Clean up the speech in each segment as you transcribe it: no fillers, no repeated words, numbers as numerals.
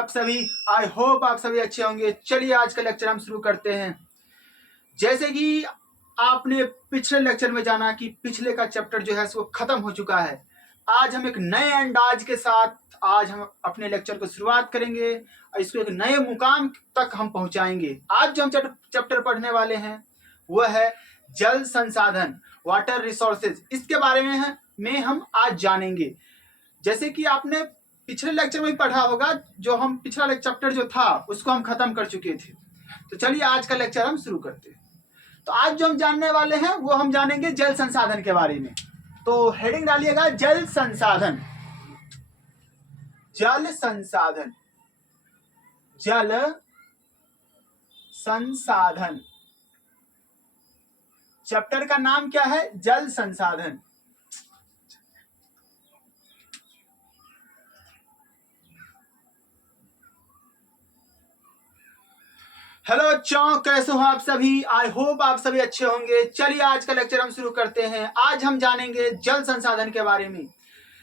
आप सभी। I hope आप सभी अच्छे होंगे। चलिए आज का लेक्चर हम शुरू करते हैं। जैसे कि आपने पिछले लेक्चर में जाना कि पिछले का चैप्टर जो है वो खत्म हो चुका है। आज हम एक नए अंदाज के साथ आज हम अपने लेक्चर को शुरुआत करेंगे और इसको एक नए मुकाम तक हम पहुंचाएंगे। आज जो हम चैप्टर पढ़ने वाले हैं वह है जल संसाधन, वाटर रिसोर्सेज। इसके बारे में हम आज जानेंगे। जैसे कि आपने पिछले लेक्चर में पढ़ा होगा, जो हम पिछला चैप्टर जो था उसको हम खत्म कर चुके थे। तो चलिए आज का लेक्चर हम शुरू करते हैं। तो आज जो हम जानने वाले हैं वो हम जानेंगे जल संसाधन के बारे में। तो हेडिंग डालिएगा जल संसाधन। जल संसाधन, जल संसाधन। चैप्टर का नाम क्या है? जल संसाधन। हेलो बच्चों, कैसे हो आप सभी? आई होप आप सभी अच्छे होंगे। चलिए आज का लेक्चर हम शुरू करते हैं। आज हम जानेंगे जल संसाधन के बारे में,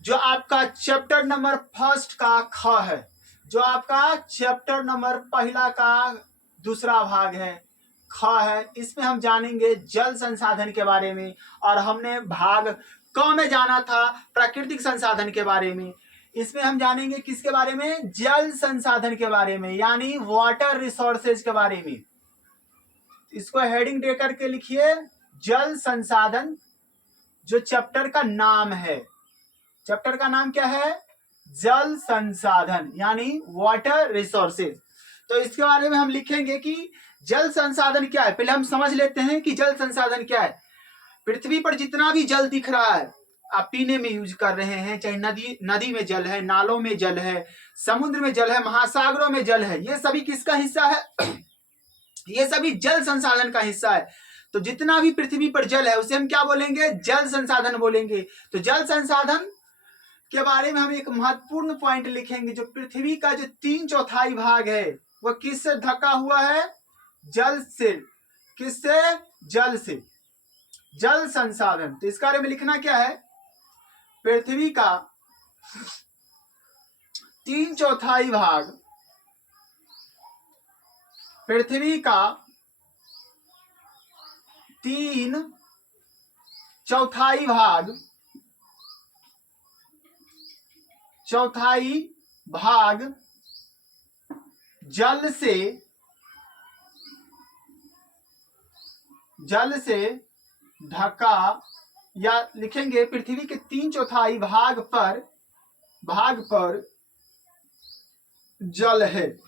जो आपका चैप्टर नंबर फर्स्ट का ख है, जो आपका चैप्टर नंबर पहला का दूसरा भाग है, ख है। इसमें हम जानेंगे जल संसाधन के बारे में। और हमने भाग क में जाना था प्राकृतिक संसाधन के बारे में। इसमें हम जानेंगे किसके बारे में? जल संसाधन के बारे में, यानी वाटर रिसोर्सेज के बारे में। इसको हेडिंग दे करके लिखिए जल संसाधन, जो चैप्टर का नाम है। चैप्टर का नाम क्या है? जल संसाधन, यानी वाटर रिसोर्सेज। तो इसके बारे में हम लिखेंगे कि जल संसाधन क्या है। पहले हम समझ लेते हैं कि जल संसाधन क्या है। पृथ्वी पर जितना भी जल दिख रहा है, आप पीने में यूज कर रहे हैं, चाहे नदी में जल है, नालों में जल है, समुद्र में जल है, महासागरों में जल है, ये सभी किसका हिस्सा है? ये सभी जल संसाधन का हिस्सा है। तो जितना भी पृथ्वी पर जल है उसे हम क्या बोलेंगे? जल संसाधन बोलेंगे। तो जल संसाधन के बारे में हम एक महत्वपूर्ण पॉइंट लिखेंगे। जो पृथ्वी का जो 3/4 भाग है वह किससे ढका हुआ है? जल से। किससे? जल से। जल संसाधन। तो इसके बारे में लिखना क्या है? पृथ्वी का 3/4 भाग, पृथ्वी का 3/4 भाग, चौथाई भाग जल से ढका, या लिखेंगे पृथ्वी के 3/4 भाग पर जल है।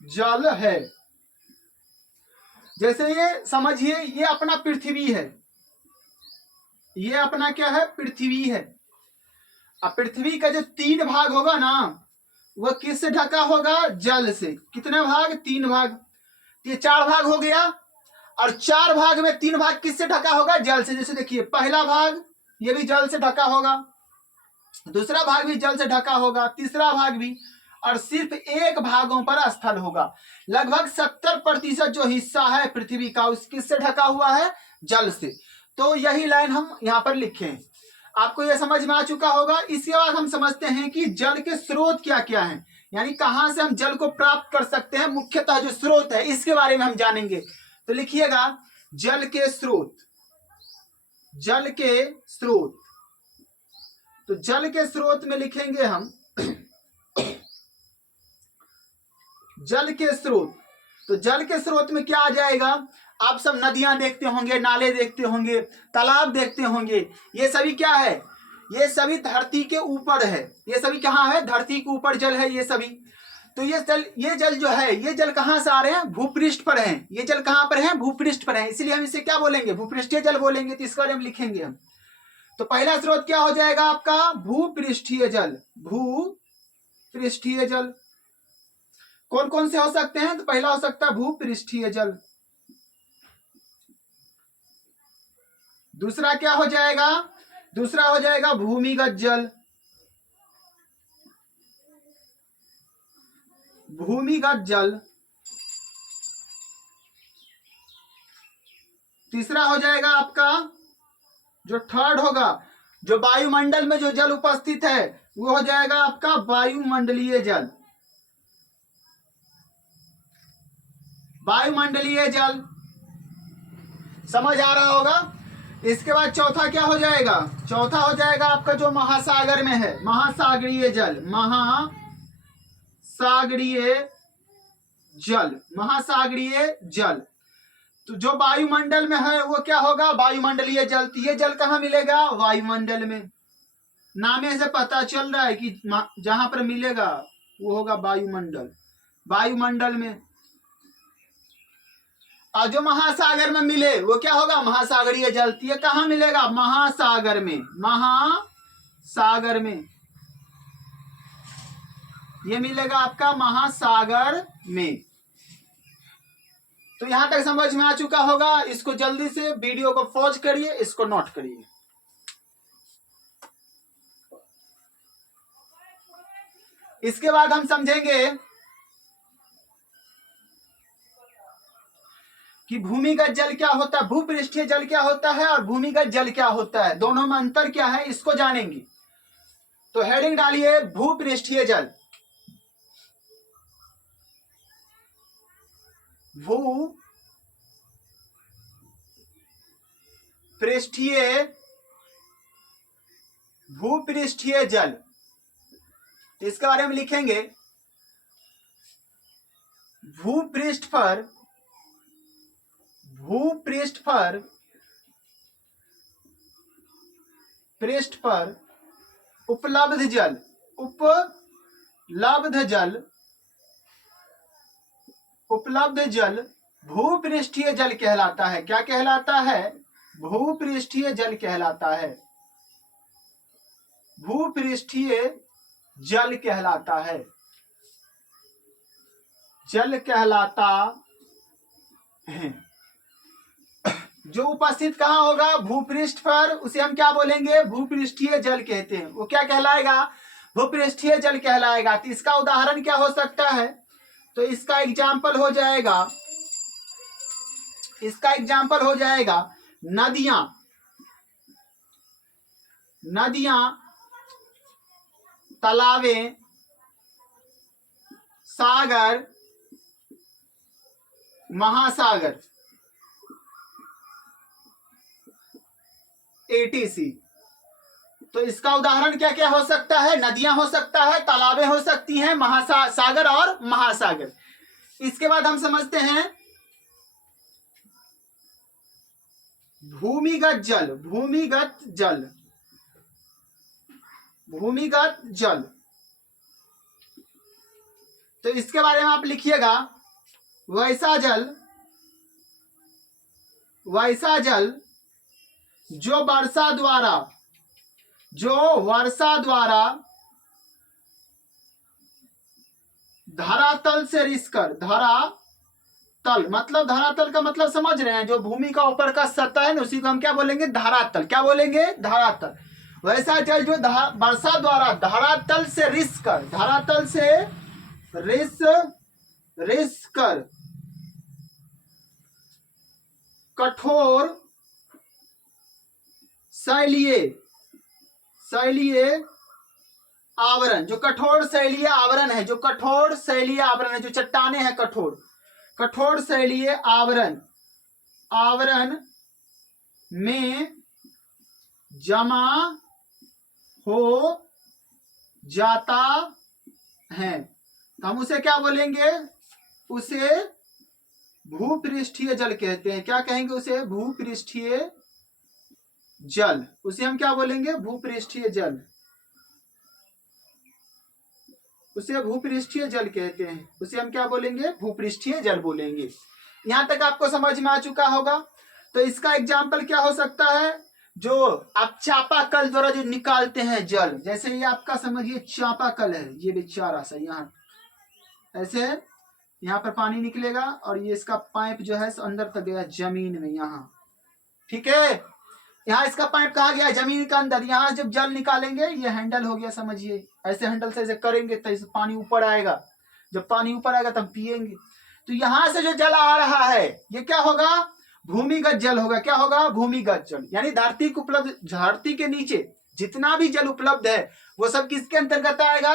जल है। जैसे ये समझिए, ये अपना पृथ्वी है। ये अपना क्या है? पृथ्वी है। अब पृथ्वी का जो 3 भाग होगा ना, वह किससे ढका होगा? जल से। कितने भाग? 3 भाग। ये 4 भाग हो गया। और 4 भाग में 3 भाग किससे ढका होगा? जल से। जैसे देखिए, पहला भाग ये भी जल से ढका होगा, दूसरा भाग भी जल से ढका होगा, तीसरा भाग भी, और सिर्फ 1 भागों पर स्थल होगा। लगभग 70% जो हिस्सा है पृथ्वी का उस किससे ढका हुआ है? जल से। तो यही लाइन हम यहाँ पर लिखें। आपको यह समझ में आ चुका होगा। इसके बाद हम समझते हैं कि जल के स्रोत क्या क्या हैं, यानी कहां से हम जल को प्राप्त कर सकते हैं। मुख्यतः जो स्रोत है इसके बारे में हम जानेंगे। तो लिखिएगा जल के स्रोत। जल के स्रोत। तो जल के स्रोत में लिखेंगे हम जल के स्रोत। तो जल के स्रोत में क्या आ जाएगा? आप सब नदियां देखते होंगे, नाले देखते होंगे, तालाब देखते होंगे। ये सभी क्या है? ये सभी धरती के ऊपर है। ये सभी कहाँ है? धरती के ऊपर जल है ये सभी। तो ये जल जो है, ये जल कहाँ से आ रहे हैं? भूपृष्ठ पर हैं। ये जल कहाँ पर है? भूपृष्ठ पर है। इसलिए हम इसे क्या बोलेंगे? भूपृष्ठीय जल बोलेंगे। तो इसका हम लिखेंगे हम। तो पहला स्रोत क्या हो जाएगा आपका? भूपृष्ठीय जल। भूपृष्ठीय जल कौन कौन से हो सकते हैं? तो पहला हो सकता है भूपृष्ठीय जल। दूसरा क्या हो जाएगा? दूसरा हो जाएगा भूमिगत जल। भूमिगत जल। तीसरा हो जाएगा आपका, जो थर्ड होगा, जो वायुमंडल में जो जल उपस्थित है वो हो जाएगा आपका वायुमंडलीय जल। वायुमंडलीय जल, समझ आ रहा होगा। इसके बाद चौथा क्या हो जाएगा, चौथा हो जाएगा आपका जो महासागर में है, महासागरीय जल, महासागरीय जल, महासागरीय जल। तो जो वायुमंडल में है वो क्या होगा, वायुमंडलीय जल। तो ये जल कहाँ मिलेगा, वायुमंडल में। नामे से पता चल रहा है कि जहां पर मिलेगा वो होगा वायुमंडल, वायुमंडल में। और जो महासागर में मिले वो क्या होगा, महासागरीय जल। ये कहाँ मिलेगा, महासागर में, महासागर में ये मिलेगा आपका महासागर में। तो यहां तक समझ में आ चुका होगा। इसको जल्दी से वीडियो को पॉज करिए, इसको नोट करिए। इसके बाद हम समझेंगे कि भूमिगत जल क्या होता है, भूपृष्ठीय जल क्या होता है और भूमिगत जल क्या होता है, दोनों में अंतर क्या है, इसको जानेंगे। तो हेडिंग डालिए भूपृष्ठीय जल। भूपृष्ठीय जल, इसके बारे में लिखेंगे भूपृष्ठ पर उपलब्ध जल भूपृष्ठीय जल कहलाता है। क्या कहलाता है, भूपृष्ठीय जल कहलाता है, भूपृष्ठीय जल कहलाता है, जल कहलाता है। जो उपस्थित कहाँ होगा, भूपृष्ठ पर, उसे हम क्या बोलेंगे, भूपृष्ठीय जल कहते हैं। वो क्या कहलाएगा, भूपृष्ठीय जल कहलाएगा। तो इसका उदाहरण क्या हो सकता है, तो इसका एग्जाम्पल हो जाएगा, नदियां, तालाबें, सागर, महासागर, ATC। तो इसका उदाहरण क्या क्या हो सकता है, नदियां हो सकता है, तालाबें हो सकती हैं, सागर और महासागर। इसके बाद हम समझते हैं भूमिगत जल। तो इसके बारे में आप लिखिएगा वैसा जल जो वर्षा द्वारा धरातल से रिसकर, धरातल मतलब, धरातल का मतलब समझ रहे हैं, जो भूमि का ऊपर का सतह है ना, उसी को हम क्या बोलेंगे, धरातल। क्या बोलेंगे, धरातल। वैसा जल जो वर्षा द्वारा धरातल से रिसकर, धरातल से रिसकर कठोर शैलीय आवरण, जो कठोर शैलीय आवरण है, जो चट्टाने हैं, कठोर शैलीय आवरण में जमा हो जाता है। तो हम उसे क्या बोलेंगे, उसे भूपृष्ठीय जल कहते हैं। क्या कहेंगे उसे, भूपृष्ठीय जल। उसे हम क्या बोलेंगे, भूपृष्ठीय जल। उसे भूपृष्ठीय जल कहते हैं, उसे हम क्या बोलेंगे, भूपृष्ठीय जल बोलेंगे। यहां तक आपको समझ में आ चुका होगा। तो इसका एग्जाम्पल क्या हो सकता है, जो आप चापाकल द्वारा जो निकालते हैं जल, जैसे ये आपका समझिए चापाकल है, ये बेचारा सा यहाँ ऐसे यहाँ पर पानी निकलेगा और ये इसका पाइप जो है अंदर तक गया जमीन में, यहाँ ठीक है। यहाँ इसका पाइप कहाँ गया, जमीन के अंदर। यहाँ जब जल निकालेंगे, ये हैंडल हो गया, समझिए ऐसे हैंडल से ऐसे करेंगे तो इस पानी ऊपर आएगा। जब पानी ऊपर आएगा तब पिएंगे। तो यहाँ से जो जल आ रहा है ये क्या होगा, भूमिगत जल होगा। क्या होगा, भूमिगत जल। यानी धरती को उपलब्ध, धरती के नीचे जितना भी जल उपलब्ध है वो सब किसके अंतर्गत आएगा,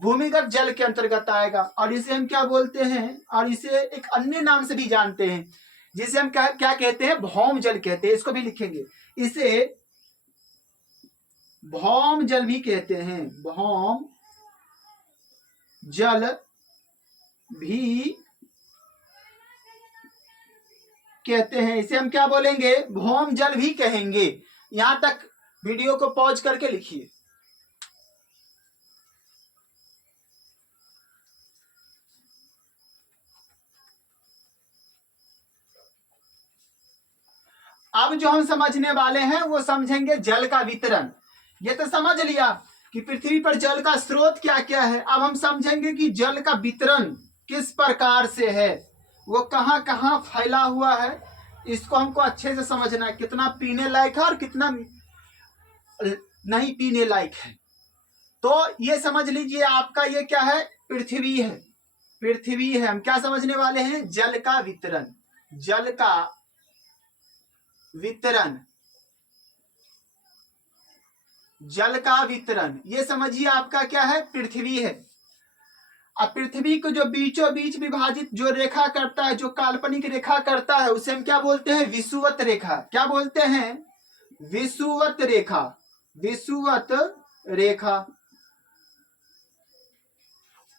भूमिगत जल के अंतर्गत आएगा। और इसे हम क्या बोलते हैं, और इसे एक अन्य नाम से भी जानते हैं, जिसे हम क्या कहते हैं, भौम जल कहते हैं। इसको भी लिखेंगे, इसे भौम जल भी कहते हैं, भौम जल भी कहते हैं। इसे हम क्या बोलेंगे, भौम जल भी कहेंगे। यहां तक वीडियो को पॉज करके लिखिए। अब जो हम समझने वाले हैं वो समझेंगे जल का वितरण। ये तो समझ लिया कि पृथ्वी पर जल का स्रोत क्या क्या है। अब हम समझेंगे कि जल का वितरण किस प्रकार से है, वो कहां कहां फैला हुआ है। इसको हमको अच्छे से समझना है, कितना पीने लायक है और कितना नहीं पीने लायक है। तो ये समझ लीजिए, आपका ये क्या है, पृथ्वी है। पृथ्वी है, हम क्या समझने वाले हैं, जल का वितरण। जल का वितरण, जल का वितरण, ये समझिए आपका क्या है, पृथ्वी है। अब पृथ्वी को जो बीचों बीच विभाजित जो रेखा करता है, जो काल्पनिक रेखा करता है, उसे हम क्या बोलते हैं, विषुवत रेखा। क्या बोलते हैं, विषुवत रेखा। विषुवत रेखा।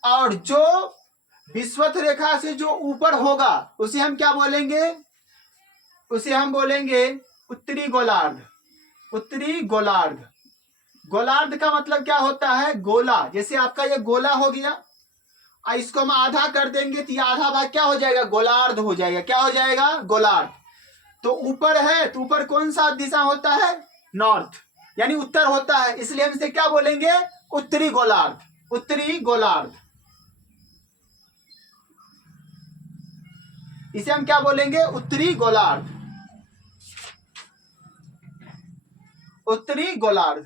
और जो विषुवत रेखा से जो ऊपर होगा उसे हम क्या बोलेंगे, उसे हम बोलेंगे उत्तरी गोलार्ध। उत्तरी गोलार्ध। गोलार्ध का मतलब क्या होता है, गोला। जैसे आपका ये गोला हो गया, और इसको हम आधा कर देंगे तो ये आधा भाग क्या हो जाएगा, गोलार्ध हो जाएगा। क्या हो जाएगा, गोलार्ध। तो ऊपर है तो ऊपर कौन सा दिशा होता है, नॉर्थ, यानी उत्तर होता है, इसलिए हम इसे क्या बोलेंगे, उत्तरी गोलार्ध। उत्तरी गोलार्ध, इसे हम क्या बोलेंगे, उत्तरी गोलार्ध। उत्तरी गोलार्ध।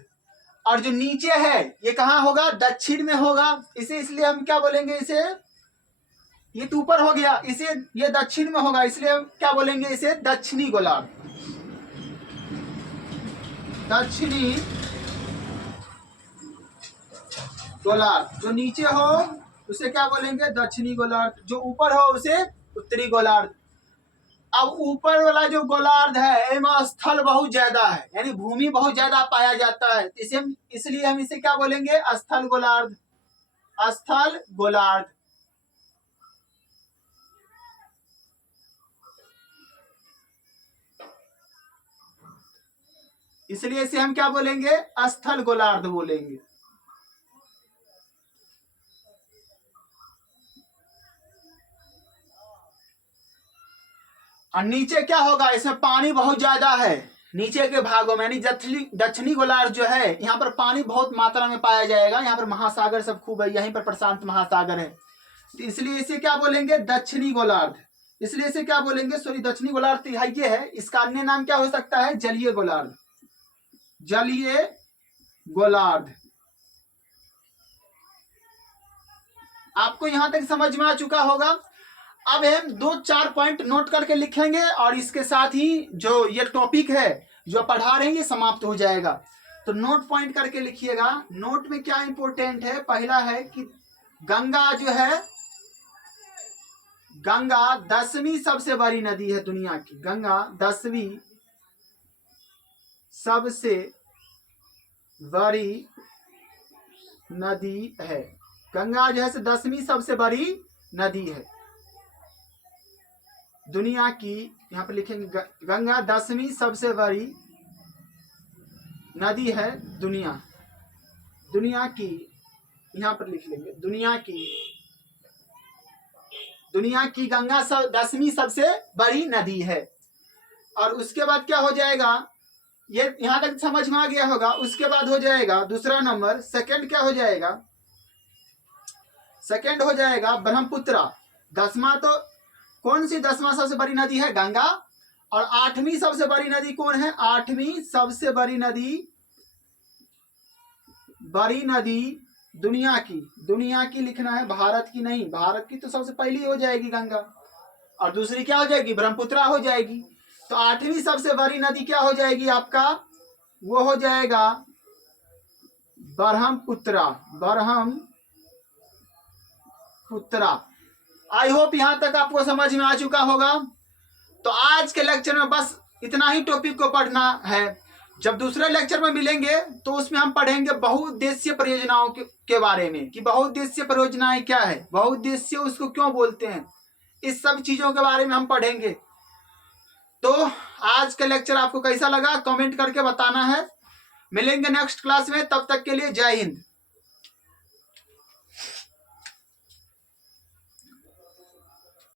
और जो नीचे है ये कहां होगा, दक्षिण में होगा। इसे इसलिए हम क्या बोलेंगे, इसे, ये तो ऊपर हो गया, इसे ये दक्षिण में होगा, इसलिए हम क्या बोलेंगे, इसे दक्षिणी गोलार्ध। दक्षिणी गोलार्ध। जो नीचे हो उसे क्या बोलेंगे, दक्षिणी गोलार्ध। जो ऊपर हो उसे उत्तरी गोलार्ध। अब ऊपर वाला जो गोलार्ध है, इसमें स्थल बहुत ज्यादा है, यानी भूमि बहुत ज्यादा पाया जाता है, इसे इसलिए हम इसे क्या बोलेंगे, स्थल गोलार्ध। स्थल गोलार्ध। इसलिए इसे हम क्या बोलेंगे, स्थल गोलार्ध बोलेंगे। और नीचे क्या होगा, इसमें पानी बहुत ज्यादा है। नीचे के भागों में, यानी दक्षिणी गोलार्ध जो है, यहाँ पर पानी बहुत मात्रा में पाया जाएगा। यहाँ पर महासागर सब खूब है, यहीं पर प्रशांत महासागर है, तो इसलिए इसे क्या बोलेंगे, दक्षिणी गोलार्ध। इसलिए इसे क्या बोलेंगे, सॉरी, दक्षिणी गोलार्ध ये है। इसका अन्य नाम क्या हो सकता है, जलीय गोलार्ध। जलीय गोलार्ध। आपको यहां तक समझ में आ चुका होगा। अब हम 2-4 पॉइंट नोट करके लिखेंगे, और इसके साथ ही जो ये टॉपिक है जो पढ़ा रहे हैं ये समाप्त हो जाएगा। तो नोट पॉइंट करके लिखिएगा। नोट में क्या इंपॉर्टेंट है, पहला है कि गंगा जो है, गंगा 10वीं सबसे बड़ी नदी है दुनिया की। गंगा 10वीं सबसे बड़ी नदी है। गंगा जो है 10वीं सबसे बड़ी नदी है दुनिया की। यहाँ पर लिखेंगे गंगा 10वीं सबसे बड़ी नदी है दुनिया की। यहाँ पर लिख लेंगे दुनिया की गंगा 10वीं सबसे बड़ी नदी है। और उसके बाद क्या हो जाएगा, ये यहां तक समझ में आ गया होगा। उसके बाद हो जाएगा दूसरा नंबर, सेकंड क्या हो जाएगा, सेकंड हो जाएगा ब्रह्मपुत्रा। 10वां तो कौन सी 10वां सबसे बड़ी नदी है, गंगा। और 8वीं सबसे बड़ी नदी कौन है, 8वीं सबसे बड़ी नदी दुनिया की लिखना है, भारत की नहीं। भारत की तो सबसे पहली हो जाएगी गंगा, और दूसरी क्या हो जाएगी, ब्रह्मपुत्रा हो जाएगी। तो 8वीं सबसे बड़ी नदी क्या हो जाएगी आपका, वो हो जाएगा ब्रह्मपुत्रा। पुत्रा। आई होप यहाँ तक आपको समझ में आ चुका होगा। तो आज के लेक्चर में बस इतना ही टॉपिक को पढ़ना है। जब दूसरे लेक्चर में मिलेंगे तो उसमें हम पढ़ेंगे बहुउद्देशीय परियोजनाओं के बारे में कि बहुउद्देशीय परियोजनाएं क्या है, बहुउद्देशीय उसको क्यों बोलते हैं, इस सब चीजों के बारे में हम पढ़ेंगे। तो आज का लेक्चर आपको कैसा लगा कमेंट करके बताना है। मिलेंगे नेक्स्ट क्लास में, तब तक के लिए जय हिंद।